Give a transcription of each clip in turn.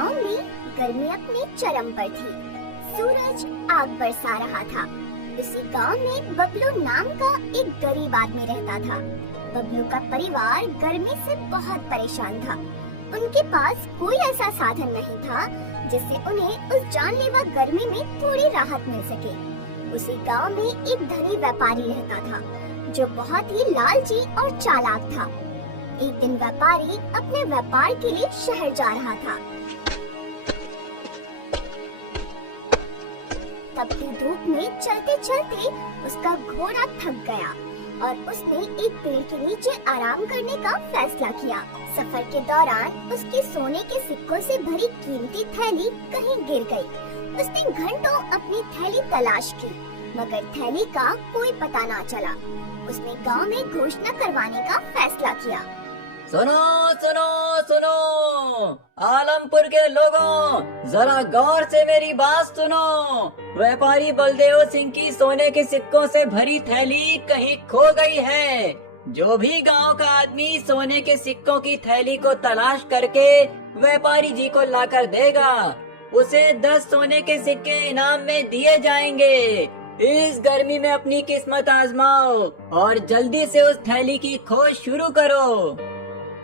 गांव में गर्मी अपने चरम पर थी। सूरज आग बरसा रहा था। उसी गांव में बबलू नाम का एक गरीब आदमी रहता था। बबलू का परिवार गर्मी से बहुत परेशान था। उनके पास कोई ऐसा साधन नहीं था जिससे उन्हें उस जानलेवा गर्मी में थोड़ी राहत मिल सके। उसी गांव में एक धनी व्यापारी रहता था जो बहुत ही लालची और चालाक था। एक दिन व्यापारी अपने व्यापार के लिए शहर जा रहा था। तपती धूप में चलते चलते उसका घोड़ा थक गया और उसने एक पेड़ के नीचे आराम करने का फैसला किया। सफर के दौरान उसके सोने के सिक्कों से भरी कीमती थैली कहीं गिर गई। उसने घंटों अपनी थैली तलाश की मगर थैली का कोई पता ना चला। उसने गांव में घोषणा करवाने का फैसला किया। सुनो सुनो सुनो, आलमपुर के लोगों, जरा गौर से मेरी बात सुनो। व्यापारी बलदेव सिंह की सोने के सिक्कों से भरी थैली कहीं खो गई है। जो भी गांव का आदमी सोने के सिक्कों की थैली को तलाश करके व्यापारी जी को लाकर देगा, उसे 10 सोने के सिक्के इनाम में दिए जाएंगे। इस गर्मी में अपनी किस्मत आजमाओ और जल्दी से उस थैली की खोज शुरू करो।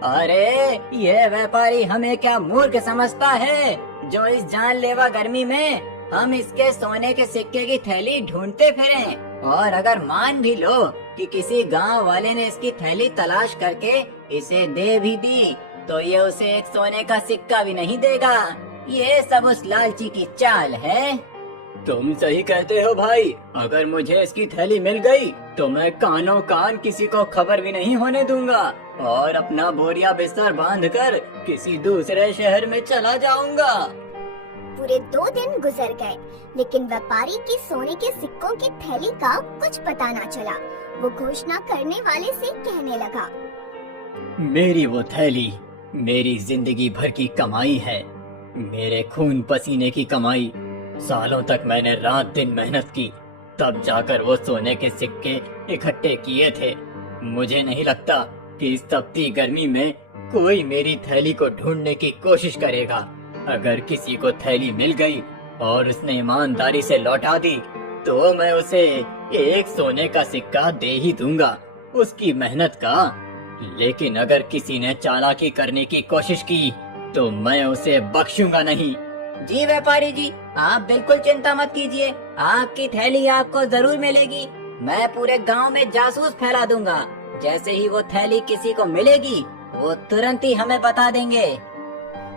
अरे ये व्यापारी हमें क्या मूर्ख समझता है जो इस जानलेवा गर्मी में हम इसके सोने के सिक्के की थैली ढूंढते फिरें। और अगर मान भी लो कि किसी गांव वाले ने इसकी थैली तलाश करके इसे दे भी दी तो ये उसे एक सोने का सिक्का भी नहीं देगा। ये सब उस लालची की चाल है। तुम सही कहते हो भाई, अगर मुझे इसकी थैली मिल गई तो मैं कानों कान किसी को खबर भी नहीं होने दूंगा और अपना बोरिया बिस्तर बांधकर किसी दूसरे शहर में चला जाऊंगा। पूरे 2 दिन गुजर गए लेकिन व्यापारी की सोने के सिक्कों की थैली का कुछ पता ना चला। वो घोषणा करने वाले से कहने लगा, मेरी वो थैली मेरी जिंदगी भर की कमाई है, मेरे खून पसीने की कमाई। सालों तक मैंने रात दिन मेहनत की, तब जाकर वो सोने के सिक्के इकट्ठे किए थे। मुझे नहीं लगता कि इस तपती गर्मी में कोई मेरी थैली को ढूंढने की कोशिश करेगा। अगर किसी को थैली मिल गई और उसने ईमानदारी से लौटा दी तो मैं उसे 1 सोने का सिक्का दे ही दूंगा, उसकी मेहनत का। लेकिन अगर किसी ने चालाकी करने की कोशिश की तो मैं उसे बख्शूंगा नहीं। जी व्यापारी जी, आप बिल्कुल चिंता मत कीजिए, आपकी थैली आपको जरूर मिलेगी। मैं पूरे गांव में जासूस फैला दूंगा। जैसे ही वो थैली किसी को मिलेगी वो तुरंत ही हमें बता देंगे।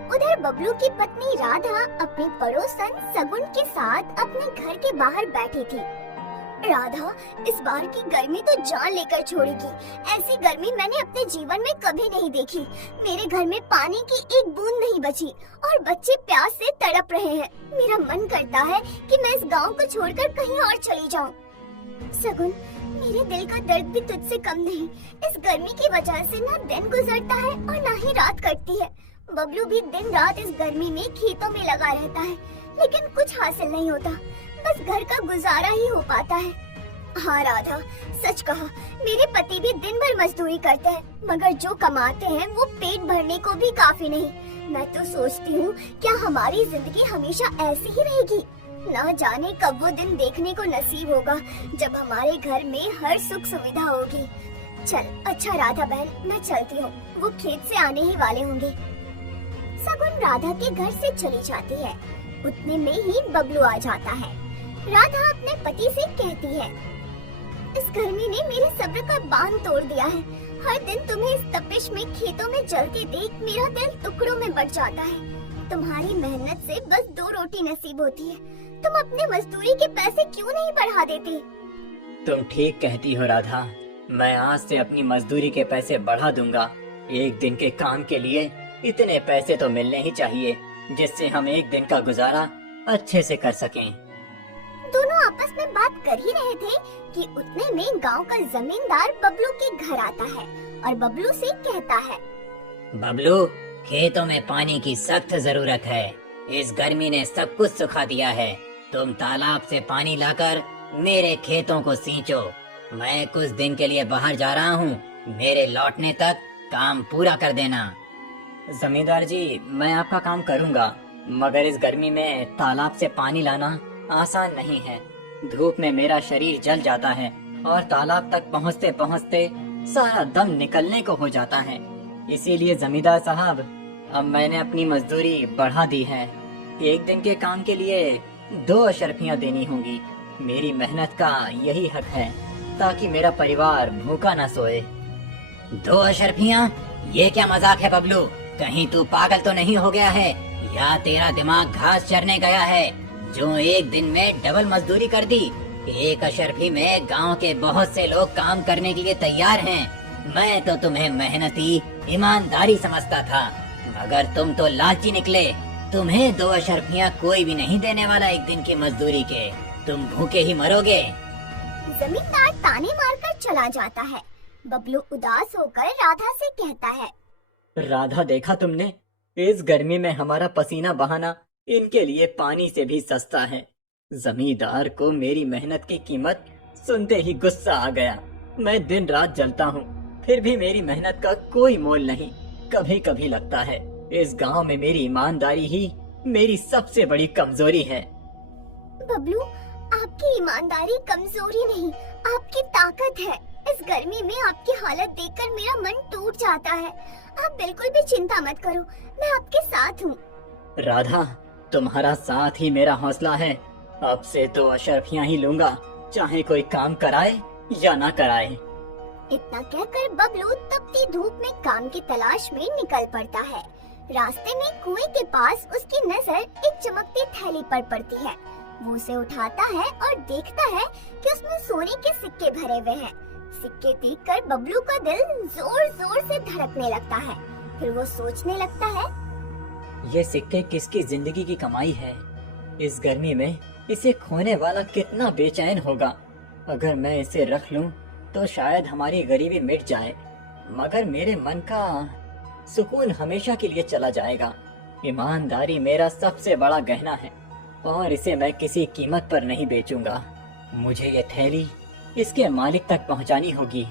उधर बबलू की पत्नी राधा अपनी पड़ोसन सगुन के साथ अपने घर के बाहर बैठी थी। राधा, इस बार की गर्मी तो जान लेकर छोड़ेगी। ऐसी गर्मी मैंने अपने जीवन में कभी नहीं देखी। मेरे घर में पानी की एक बूंद नहीं बची और बच्चे प्यास से तड़प रहे हैं। मेरा मन करता है कि मैं इस गांव को छोड़कर कहीं और चली जाऊं। सगुन, मेरे दिल का दर्द भी तुझसे कम नहीं। इस गर्मी की वजह से ना दिन गुजरता है और ना ही रात कटती है। बबलू भी दिन रात इस गर्मी में खेतों में लगा रहता है लेकिन कुछ हासिल नहीं होता, बस घर का गुजारा ही हो पाता है। हाँ राधा, सच कहा, मेरे पति भी दिन भर मजदूरी करते हैं मगर जो कमाते हैं वो पेट भरने को भी काफी नहीं। मैं तो सोचती हूँ क्या हमारी जिंदगी हमेशा ऐसी ही रहेगी। न जाने कब वो दिन देखने को नसीब होगा जब हमारे घर में हर सुख सुविधा होगी। चल अच्छा राधा बहन, मैं चलती हूँ, वो खेत से आने ही वाले होंगे। सगुन राधा के घर से चली जाती है। उतने में ही बबलू आ जाता है। राधा अपने पति से कहती है, इस गर्मी ने मेरे सब्र का बांध तोड़ दिया है। हर दिन तुम्हें इस तपिश में खेतों में जलते देख मेरा दिल टुकड़ों में बट जाता है। तुम्हारी मेहनत से बस 2 रोटी नसीब होती है। तुम अपने मजदूरी के पैसे क्यों नहीं बढ़ा देते? तुम ठीक कहती हो राधा, मैं आज से अपनी मजदूरी के पैसे बढ़ा दूंगा। एक दिन के काम के लिए इतने पैसे तो मिलने ही चाहिए जिससे हम एक दिन का गुजारा अच्छे से कर सकें। दोनों आपस में बात कर ही रहे थे कि उतने में गांव का जमींदार बबलू के घर आता है और बबलू से कहता है, बबलू, खेतों में पानी की सख्त जरूरत है। इस गर्मी ने सब कुछ सुखा दिया है। तुम तालाब से पानी लाकर मेरे खेतों को सींचो। मैं कुछ दिन के लिए बाहर जा रहा हूँ, मेरे लौटने तक काम पूरा कर देना। जमींदार जी, मैं आपका काम करूँगा, मगर इस गर्मी में तालाब से पानी लाना आसान नहीं है। धूप में मेरा शरीर जल जाता है और तालाब तक पहुँचते पहुँचते सारा दम निकलने को हो जाता है। इसीलिए जमींदार साहब, अब मैंने अपनी मजदूरी बढ़ा दी है। 1 दिन के काम के लिए 2 अशर्फियाँ देनी होंगी। मेरी मेहनत का यही हक है ताकि मेरा परिवार भूखा न सोए। 2 अशर्फियाँ? ये क्या मजाक है बबलू? कहीं तू पागल तो नहीं हो गया है या तेरा दिमाग घास चरने गया है जो 1 दिन में डबल मजदूरी कर दी? 1 अशर्फी में गांव के बहुत से लोग काम करने के लिए तैयार हैं। मैं तो तुम्हें मेहनती ईमानदारी समझता था, मगर तुम तो लालची निकले। तुम्हें 2 अशर्फियाँ कोई भी नहीं देने वाला 1 दिन की मजदूरी के। तुम भूखे ही मरोगे। जमींदार ताने मारकर चला जाता है। बबलू उदास होकर राधा से कहता है, राधा, देखा तुमने? इस गर्मी में हमारा पसीना बहाना इनके लिए पानी से भी सस्ता है। जमींदार को मेरी मेहनत की कीमत सुनते ही गुस्सा आ गया। मैं दिन रात जलता हूँ, फिर भी मेरी मेहनत का कोई मोल नहीं। कभी कभी लगता है इस गांव में मेरी ईमानदारी ही मेरी सबसे बड़ी कमजोरी है। बबलू, आपकी ईमानदारी कमजोरी नहीं, आपकी ताकत है। इस गर्मी में आपकी हालत देखकर मेरा मन टूट जाता है। आप बिल्कुल भी चिंता मत करो, मैं आपके साथ हूँ। राधा, तुम्हारा साथ ही मेरा हौसला है। अब से तो अशर्फियाँ ही लूंगा, चाहे कोई काम कराए या ना कराए। इतना कहकर बबलू तपती धूप में काम की तलाश में निकल पड़ता है। रास्ते में कुएं के पास उसकी नजर एक चमकती थैली पर पड़ती है। वो उसे उठाता है और देखता है कि उसमें सोने के सिक्के भरे हुए हैं। सिक्के देखकर बबलू का दिल जोर जोर से धड़कने लगता है। फिर वो सोचने लगता है, ये सिक्के किसकी जिंदगी की कमाई है? इस गर्मी में इसे खोने वाला कितना बेचैन होगा। अगर मैं इसे रख लूं तो शायद हमारी गरीबी मिट जाए, मगर मेरे मन का सुकून हमेशा के लिए चला जाएगा। ईमानदारी मेरा सबसे बड़ा गहना है और इसे मैं किसी कीमत पर नहीं बेचूंगा। मुझे ये थैली इसके मालिक तक पहुंचानी होगी।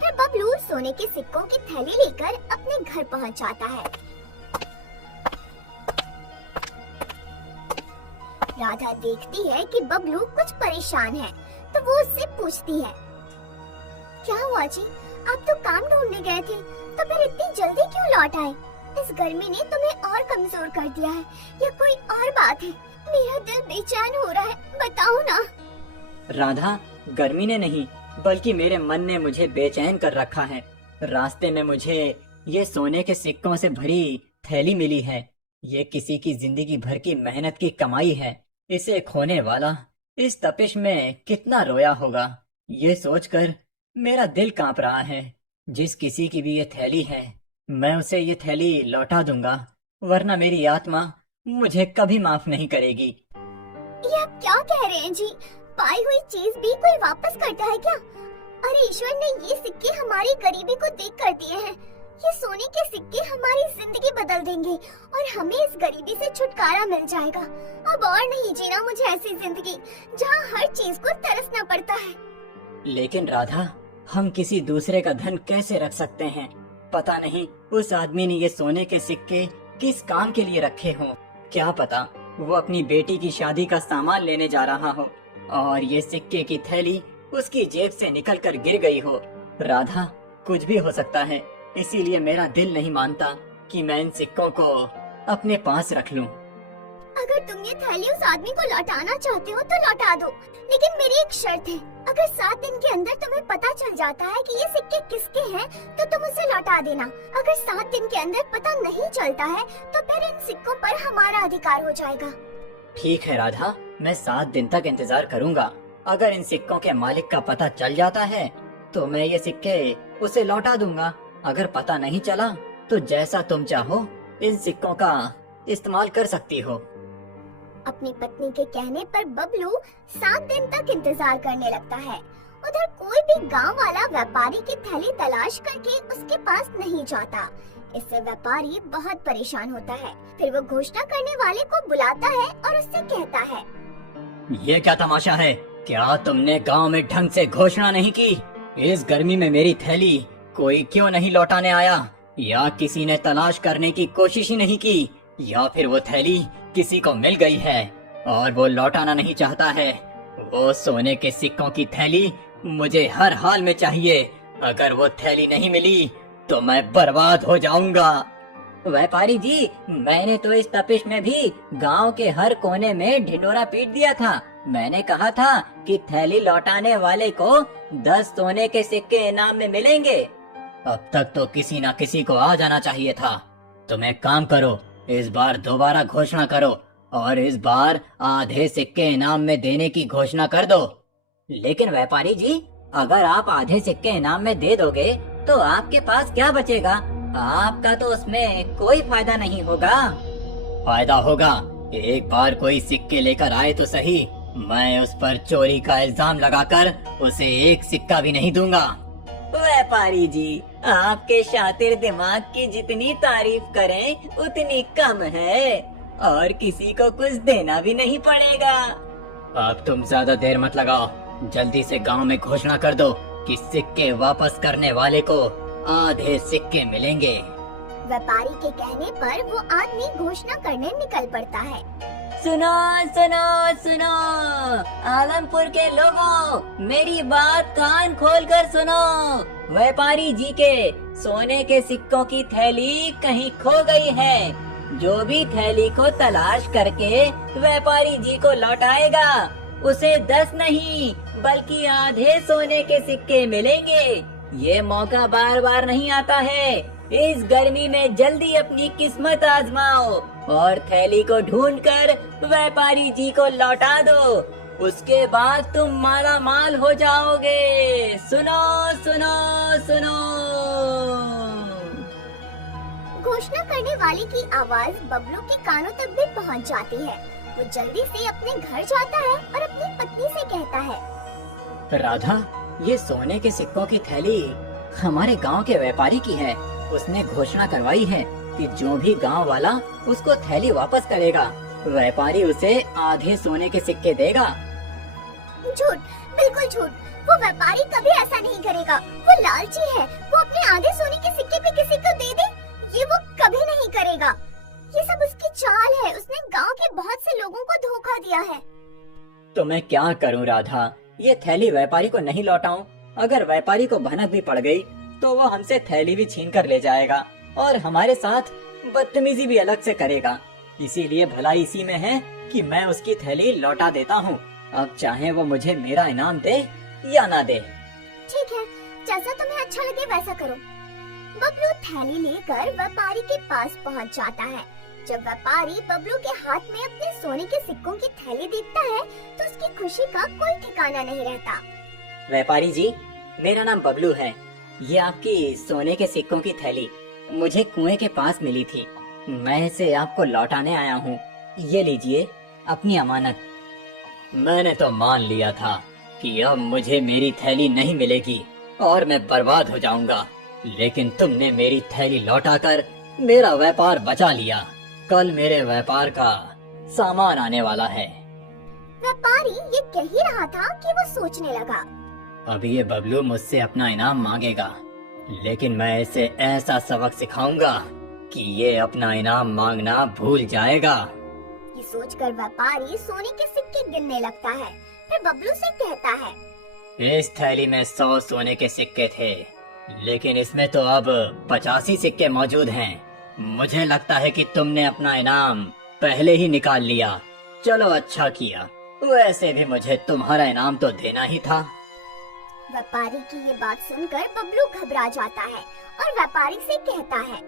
फिर बबलू सोने के सिक्कों की थैली लेकर अपने घर पहुंच जाता है। राधा देखती है कि बबलू कुछ परेशान है, तो वो उससे पूछती है, क्या हुआ जी? आप तो काम ढूंढने गए थे, तो फिर इतनी जल्दी क्यों लौट आए? इस गर्मी ने तुम्हें और कमजोर कर दिया है या कोई और बात है? मेरा दिल बेचैन हो रहा है, बताओ ना। राधा, गर्मी ने नहीं बल्कि मेरे मन ने मुझे बेचैन कर रखा है। रास्ते में मुझे ये सोने के सिक्कों से भरी थैली मिली है। ये किसी की जिंदगी भर की मेहनत की कमाई है। इसे खोने वाला इस तपिश में कितना रोया होगा, ये सोचकर मेरा दिल कांप रहा है। जिस किसी की भी ये थैली है, मैं उसे ये थैली लौटा दूंगा, वरना मेरी आत्मा मुझे कभी माफ नहीं करेगी। ये आप क्या कह रहे हैं जी? पाई हुई चीज भी कोई वापस करता है क्या? अरे ईश्वर ने ये सिक्के हमारी गरीबी को देख कर दिए हैं। ये सोने के सिक्के हमारी जिंदगी बदल देंगे और हमें इस गरीबी से छुटकारा मिल जाएगा। अब और नहीं जीना मुझे ऐसी जिंदगी जहाँ हर चीज को तरसना पड़ता है। लेकिन राधा, हम किसी दूसरे का धन कैसे रख सकते हैं? पता नहीं उस आदमी ने ये सोने के सिक्के किस काम के लिए रखे हों। क्या पता वो अपनी बेटी की शादी का सामान लेने जा रहा हो और ये सिक्के की थैली उसकी जेब से निकलकर गिर गई हो। राधा, कुछ भी हो सकता है, इसीलिए मेरा दिल नहीं मानता कि मैं इन सिक्कों को अपने पास रख लूं। अगर तुम ये थैली उस आदमी को लौटाना चाहते हो तो लौटा दो, लेकिन मेरी एक शर्त है। अगर 7 दिन के अंदर तुम्हें पता चल जाता है कि ये सिक्के किसके हैं, तो तुम उसे लौटा देना। अगर 7 दिन के अंदर पता नहीं चलता है, तो फिर इन सिक्कों पर हमारा अधिकार हो जाएगा। ठीक है राधा, मैं 7 दिन तक इंतजार करूंगा। अगर इन सिक्कों के मालिक का पता चल जाता है तो मैं ये सिक्के उसे लौटा दूंगा। अगर पता नहीं चला तो जैसा तुम चाहो इन सिक्कों का इस्तेमाल कर सकती हो। अपनी पत्नी के कहने पर बबलू 7 दिन तक इंतजार करने लगता है। उधर कोई भी गांव वाला व्यापारी की थैली तलाश करके उसके पास नहीं जाता। इससे व्यापारी बहुत परेशान होता है। फिर वो घोषणा करने वाले को बुलाता है और उससे कहता है, ये क्या तमाशा है? क्या तुमने गांव में ढंग से घोषणा नहीं की? इस गर्मी में मेरी थैली कोई क्यों नहीं लौटाने आया? या किसी ने तलाश करने की कोशिश ही नहीं की? या फिर वो थैली किसी को मिल गई है और वो लौटाना नहीं चाहता है। वो सोने के सिक्कों की थैली मुझे हर हाल में चाहिए। अगर वो थैली नहीं मिली तो मैं बर्बाद हो जाऊंगा। व्यापारी जी, मैंने तो इस तपिश में भी गांव के हर कोने में ढिंडोरा पीट दिया था। मैंने कहा था कि थैली लौटाने वाले को 10 सोने के सिक्के इनाम में मिलेंगे। अब तक तो किसी ना किसी को आ जाना चाहिए था। तुम एक काम करो, इस बार दोबारा घोषणा करो और इस बार आधे सिक्के इनाम में देने की घोषणा कर दो। लेकिन व्यापारी जी, अगर आप आधे सिक्के इनाम में दे दोगे तो आपके पास क्या बचेगा? आपका तो उसमें कोई फायदा नहीं होगा। फायदा होगा। एक बार कोई सिक्के लेकर आए तो सही, मैं उस पर चोरी का इल्जाम लगाकर उसे एक सिक्का भी नहीं दूंगा। व्यापारी जी, आपके शातिर दिमाग की जितनी तारीफ करें उतनी कम है और किसी को कुछ देना भी नहीं पड़ेगा। अब तुम ज्यादा देर मत लगाओ, जल्दी से गांव में घोषणा कर दो कि सिक्के वापस करने वाले को आधे सिक्के मिलेंगे। व्यापारी के कहने पर वो आदमी घोषणा करने निकल पड़ता है। सुनो सुनो सुनो, आलमपुर के लोगों, मेरी बात कान खोलकर सुनो। व्यापारी जी के सोने के सिक्कों की थैली कहीं खो गई है। जो भी थैली को तलाश करके व्यापारी जी को लौटाएगा उसे 10 नहीं बल्कि आधे सोने के सिक्के मिलेंगे। ये मौका बार बार नहीं आता है। इस गर्मी में जल्दी अपनी किस्मत आजमाओ और थैली को ढूंढकर व्यापारी जी को लौटा दो। उसके बाद तुम माला माल हो जाओगे। सुनो सुनो सुनो। घोषणा करने वाले की आवाज बबलू के कानों तक भी पहुंच जाती है। वो जल्दी से अपने घर जाता है और अपनी पत्नी से कहता है, राधा, ये सोने के सिक्कों की थैली हमारे गांव के व्यापारी की है। उसने घोषणा करवाई है कि जो भी गांव वाला उसको थैली वापस करेगा, व्यापारी उसे आधे सोने के सिक्के देगा। झूठ, बिल्कुल झूठ। वो व्यापारी कभी ऐसा नहीं करेगा। वो लालची है। वो अपने आधे सोने के सिक्के भी किसी को दे दे, ये वो कभी नहीं करेगा। ये सब उसकी चाल है। उसने गांव के बहुत से लोगों को धोखा दिया है। तो मैं क्या करूं राधा? ये थैली व्यापारी को नहीं लौटाऊं? अगर व्यापारी को भनक भी पड़ गई तो वो हमसे थैली भी छीन कर ले जाएगा और हमारे साथ बदतमीजी भी अलग से करेगा। इसीलिए भलाई इसी में है कि मैं उसकी थैली लौटा देता हूँ। अब चाहे वो मुझे मेरा इनाम दे या ना दे। ठीक है, जैसा तुम्हें अच्छा लगे वैसा करो। बबलू थैली लेकर व्यापारी के पास पहुंच जाता है। जब व्यापारी बबलू के हाथ में अपने सोने के सिक्कों की थैली देखता है तो उसकी खुशी का कोई ठिकाना नहीं रहता। व्यापारी जी, मेरा नाम बबलू है। ये आपकी सोने के सिक्कों की थैली मुझे कुएं के पास मिली थी। मैं इसे आपको लौटाने आया हूँ। ये लीजिए अपनी अमानत। मैंने तो मान लिया था कि अब मुझे मेरी थैली नहीं मिलेगी और मैं बर्बाद हो जाऊंगा, लेकिन तुमने मेरी थैली लौटाकर मेरा व्यापार बचा लिया। कल मेरे व्यापार का सामान आने वाला है। व्यापारी ये कह ही रहा था कि वो सोचने लगा, अब ये बबलू मुझसे अपना इनाम मांगेगा, लेकिन मैं इसे ऐसा सबक सिखाऊंगा कि ये अपना इनाम मांगना भूल जाएगा। ये सोचकर व्यापारी सोने के सिक्के गिनने लगता है। फिर बबलू से कहता है, इस थैली में 100 सोने के सिक्के थे, लेकिन इसमें तो अब 85 सिक्के मौजूद हैं। मुझे लगता है कि तुमने अपना इनाम पहले ही निकाल लिया। चलो अच्छा किया, वैसे भी मुझे तुम्हारा इनाम तो देना ही था। व्यापारी की ये बात सुनकर बबलू घबरा जाता है और व्यापारी से कहता है,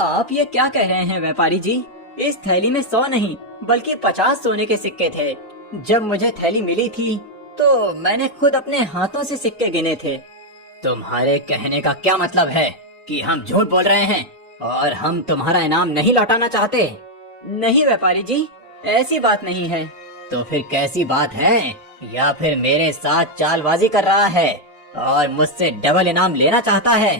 आप ये क्या कह रहे हैं व्यापारी जी? इस थैली में 100 नहीं बल्कि 50 सोने के सिक्के थे। जब मुझे थैली मिली थी तो मैंने खुद अपने हाथों से सिक्के गिने थे। तुम्हारे कहने का क्या मतलब है कि हम झूठ बोल रहे हैं और हम तुम्हारा इनाम नहीं लौटाना चाहते? नहीं व्यापारी जी, ऐसी बात नहीं है। तो फिर कैसी बात है? या फिर मेरे साथ चालबाजी कर रहा है और मुझसे डबल इनाम लेना चाहता है?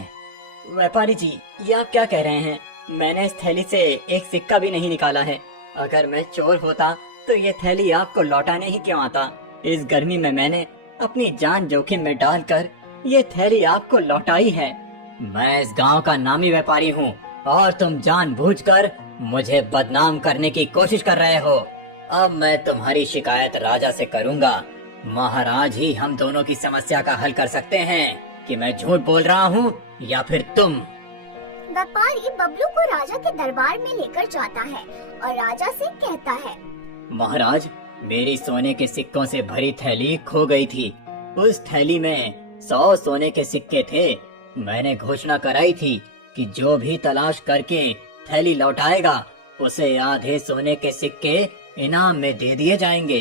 व्यापारी जी, ये आप क्या कह रहे हैं? मैंने इस थैली से एक सिक्का भी नहीं निकाला है। अगर मैं चोर होता तो ये थैली आपको लौटाने ही क्यों आता? इस गर्मी में मैंने अपनी जान जोखिम में डालकर ये थैली आपको लौटाई है। मैं इस गांव का नामी व्यापारी हूँ और तुम जानबूझकर मुझे बदनाम करने की कोशिश कर रहे हो। अब मैं तुम्हारी शिकायत राजा से करूंगा। महाराज ही हम दोनों की समस्या का हल कर सकते हैं कि मैं झूठ बोल रहा हूँ या फिर तुम। व्यापारी बबलू को राजा के दरबार में लेकर जाता है और राजा से कहता है, महाराज, मेरी सोने के सिक्कों से भरी थैली खो गई थी। उस थैली में 100 सोने के सिक्के थे। मैंने घोषणा कराई थी कि जो भी तलाश करके थैली लौटाएगा उसे आधे सोने के सिक्के इनाम में दे दिए जाएंगे।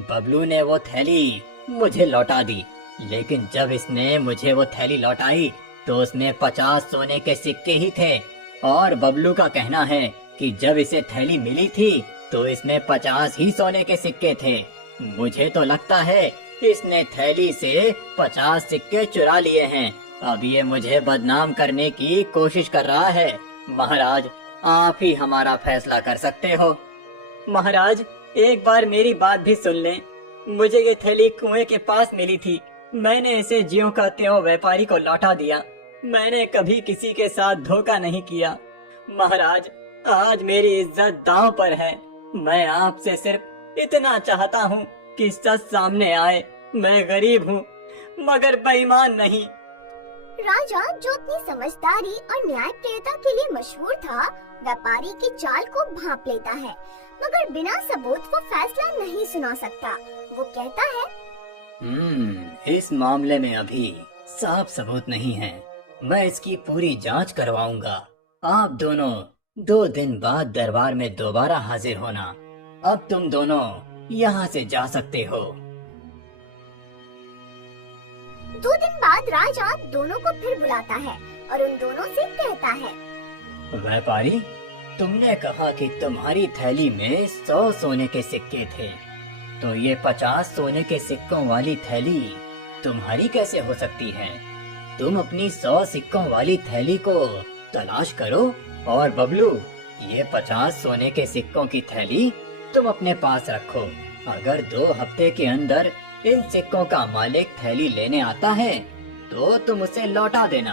बबलू ने वो थैली मुझे लौटा दी, लेकिन जब इसने मुझे वो थैली लौटाई तो उसमें 50 सोने के सिक्के ही थे। और बबलू का कहना है कि जब इसे थैली मिली थी तो इसमें 50 ही सोने के सिक्के थे। मुझे तो लगता है इसने थैली से 50 सिक्के चुरा लिए हैं। अब ये मुझे बदनाम करने की कोशिश कर रहा है। महाराज, आप ही हमारा फैसला कर सकते हो। महाराज, एक बार मेरी बात भी सुन लें। मुझे ये थैली कुएं के पास मिली थी। मैंने इसे ज्यों का त्यों व्यापारी को लौटा दिया। मैंने कभी किसी के साथ धोखा नहीं किया। महाराज, आज मेरी इज्जत दांव पर है। मैं आपसे सिर्फ इतना चाहता हूँ कि सच सामने आए। मैं गरीब हूँ मगर बेईमान नहीं। राजा, जो अपनी समझदारी और न्यायप्रियता के लिए मशहूर था, व्यापारी की चाल को भांप लेता है, मगर बिना सबूत वो फैसला नहीं सुना सकता। वो कहता है, इस मामले में अभी साफ सबूत नहीं है। मैं इसकी पूरी जांच करवाऊंगा। आप दोनों 2 दिन बाद दरबार में दोबारा हाजिर होना। अब तुम दोनों यहाँ से जा सकते हो। 2 दिन बाद राजा दोनों को फिर बुलाता है और उन दोनों से कहता है, व्यापारी, तुमने कहा कि तुम्हारी थैली में 100 सोने के सिक्के थे, तो ये 50 सोने के सिक्कों वाली थैली तुम्हारी कैसे हो सकती है? तुम अपनी 100 सिक्कों वाली थैली को तलाश करो और बबलू, ये 50 सोने के सिक्कों की थैली तुम अपने पास रखो। अगर 2 हफ्ते के अंदर इन सिक्कों का मालिक थैली लेने आता है तो तुम उसे लौटा देना,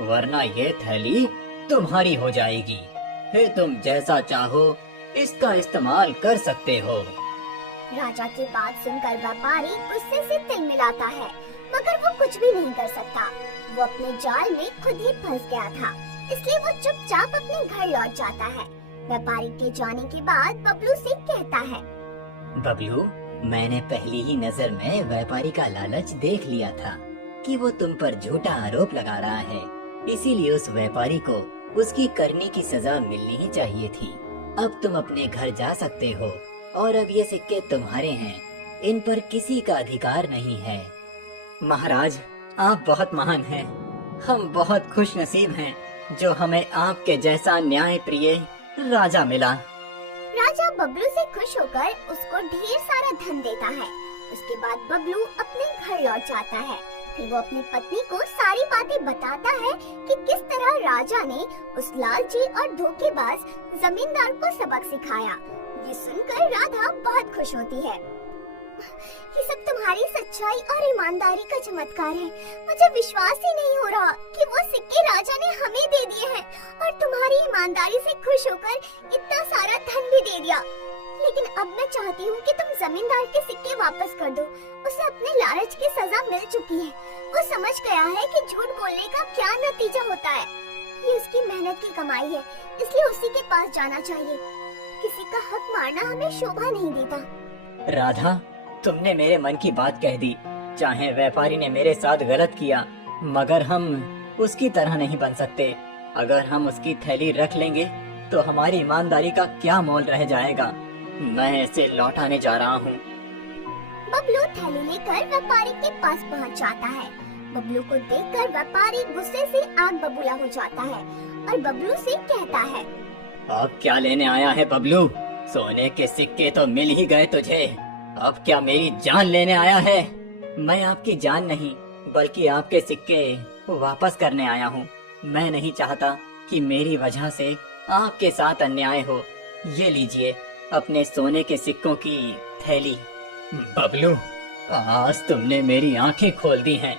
वरना ये थैली तुम्हारी हो जाएगी। फिर तुम जैसा चाहो इसका इस्तेमाल कर सकते हो। राजा की बात सुनकर व्यापारी गुस्से से तिलमिलाता है, मगर वो कुछ भी नहीं कर सकता। वो अपने जाल में खुद ही फंस गया था, इसलिए वो चुपचाप अपने घर लौट जाता है। व्यापारी के जाने के बाद बबलू से कहता है, बबलू, मैंने पहली ही नजर में व्यापारी का लालच देख लिया था कि वो तुम पर झूठा आरोप लगा रहा है। इसीलिए उस व्यापारी को उसकी करने की सजा मिलनी ही चाहिए थी। अब तुम अपने घर जा सकते हो और अब ये सिक्के तुम्हारे हैं। इन पर किसी का अधिकार नहीं है। महाराज, आप बहुत महान हैं। हम बहुत खुश नसीब हैं जो हमें आपके जैसा न्याय प्रिय राजा मिला। राजा बबलू से खुश होकर उसको ढेर सारा धन देता है। उसके बाद बबलू अपने घर लौट जाता है। फिर वो अपनी पत्नी को सारी बातें बताता है कि किस तरह राजा ने उस लालची और धोखेबाज जमींदार को सबक सिखाया। ये सुनकर राधा बहुत खुश होती है। ये सब तुम्हारी सच्चाई और ईमानदारी का चमत्कार है। मुझे विश्वास ही नहीं हो रहा कि वो सिक्के राजा ने हमें दे दिए हैं और तुम्हारी ईमानदारी से खुश होकर इतना सारा धन भी दे दिया। लेकिन अब मैं चाहती हूँ कि तुम जमींदार के सिक्के वापस कर दो। उसे अपने लालच की सजा मिल चुकी है। वो समझ गया है कि झूठ बोलने का क्या नतीजा होता है। ये उसकी मेहनत की कमाई है, इसलिए उसी के पास जाना चाहिए। किसी का हक मारना हमें शोभा नहीं देता। राधा, तुमने मेरे मन की बात कह दी। चाहे व्यापारी ने मेरे साथ गलत किया, मगर हम उसकी तरह नहीं बन सकते। अगर हम उसकी थैली रख लेंगे तो हमारी ईमानदारी का क्या मोल रह जाएगा। मैं इसे लौटाने जा रहा हूँ। बबलू थैली लेकर व्यापारी के पास पहुँच जाता है। बबलू को देखकर व्यापारी गुस्से से आग बबूला हो जाता है और बबलू से कहता है, अब क्या लेने आया है बबलू? सोने के सिक्के तो मिल ही गए तुझे, अब क्या मेरी जान लेने आया है? मैं आपकी जान नहीं बल्कि आपके सिक्के वापस करने आया हूँ। मैं नहीं चाहता कि मेरी वजह से आपके साथ अन्याय हो। ये लीजिए अपने सोने के सिक्कों की थैली। बबलू, आज तुमने मेरी आंखें खोल दी हैं।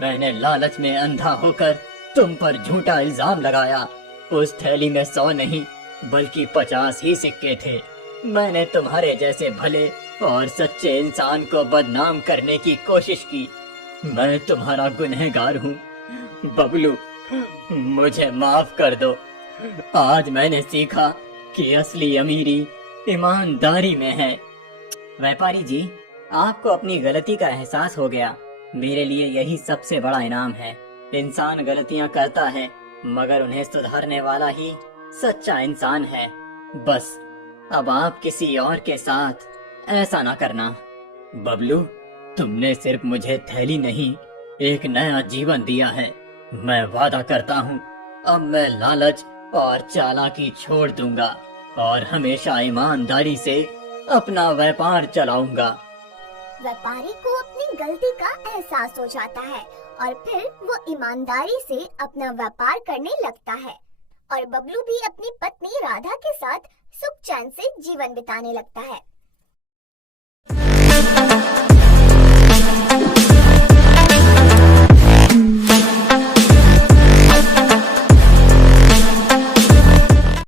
मैंने लालच में अंधा होकर तुम पर झूठा इल्जाम लगाया। उस थैली में 100 नहीं बल्कि 50 ही सिक्के थे। मैंने तुम्हारे जैसे भले और सच्चे इंसान को बदनाम करने की कोशिश की। मैं तुम्हारा गुनहगार हूँ बबलू, मुझे माफ कर दो। आज मैंने सीखा कि असली अमीरी ईमानदारी में है। व्यापारी जी, आपको अपनी गलती का एहसास हो गया। मेरे लिए यही सबसे बड़ा इनाम है। इंसान गलतियां करता है, मगर उन्हें सुधारने वाला ही सच्चा इंसान है। बस अब आप किसी और के साथ ऐसा ना करना। बबलू, तुमने सिर्फ मुझे थैली नहीं, एक नया जीवन दिया है। मैं वादा करता हूँ, अब मैं लालच और चालाकी छोड़ दूंगा और हमेशा ईमानदारी से अपना व्यापार चलाऊंगा। व्यापारी को अपनी गलती का एहसास हो जाता है और फिर वो ईमानदारी से अपना व्यापार करने लगता है और बबलू भी अपनी पत्नी राधा के साथ सुख चैन से जीवन बिताने लगता है।